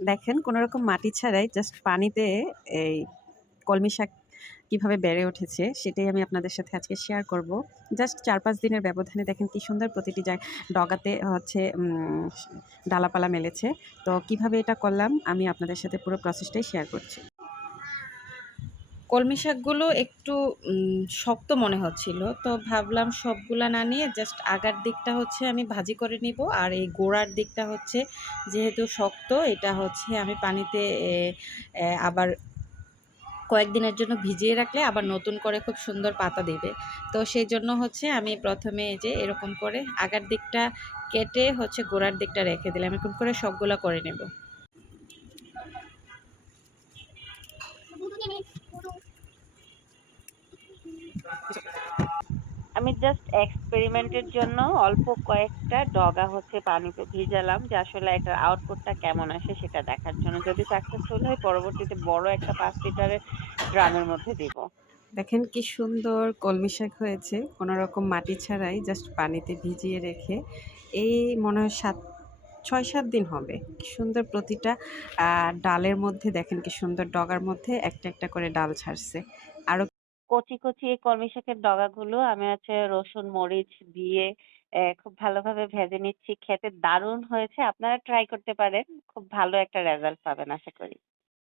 দেখেন কোনো রকম মাটি ছাড়াই জাস্ট পানিতে এই কলমি শাক কীভাবে বেড়ে উঠেছে সেটাই আমি আপনাদের সাথে আজকে শেয়ার করব। জাস্ট চার পাঁচ দিনের ব্যবধানে দেখেন কী সুন্দর প্রতিটি যায় ডগাতে হচ্ছে ডালাপালা মেলেছে। তো কীভাবে এটা করলাম আমি আপনাদের সাথে পুরো প্রসেসটাই শেয়ার করছি। কলমি শাকগুলো একটু শক্ত মনে হচ্ছিল। তো ভাবলাম সবগুলা না নিয়ে জাস্ট আগার দিকটা হচ্ছে আমি ভাজি করে নিব। আর এই গোড়ার দিকটা হচ্ছে যেহেতু শক্ত, এটা হচ্ছে আমি পানিতে আবার কয়েকদিনের জন্য ভিজিয়ে রাখলে আবার নতুন করে খুব সুন্দর পাতা দেবে। তো সেই জন্য হচ্ছে আমি প্রথমে যে এরকম করে আগার দিকটা কেটে হচ্ছে গোড়ার দিকটা রেখে দিলাম। এরকম করে সবগুলা করে নেব। আমি জাস্ট এক্সপেরিমেন্টের জন্য অল্প কয়েকটা ডগা হচ্ছে পানিতে ভিজালাম, যে আসলে একটা আউটপুটটা কেমন আসে সেটা দেখার জন্য। যদি সাকসেসফুল হয়, পরবর্তীতে বড় একটা পাঁচ লিটারের ড্রামের মধ্যে দিব। দেখেন কি সুন্দর কলমি শাক হয়েছে। কোনো রকম মাটি ছাড়াই জাস্ট পানিতে ভিজিয়ে রেখে এই মনে হয় সাত, ছয়, সাত দিন হবে। কি সুন্দর প্রতিটা ডালের মধ্যে দেখেন কি সুন্দর ডগার মধ্যে একটা একটা করে ডাল ছাড়ছে। আরও কচি কচি এই কলমি শাকের ডগাগুলো আমি হচ্ছে রসুন, মরিচ দিয়ে খুব ভালোভাবে ভেজে নিচ্ছি। খেতে দারুণ হয়েছে। আপনারা ট্রাই করতে পারেন। খুব ভালো একটা রেজাল্ট পাবেন, আশা করি।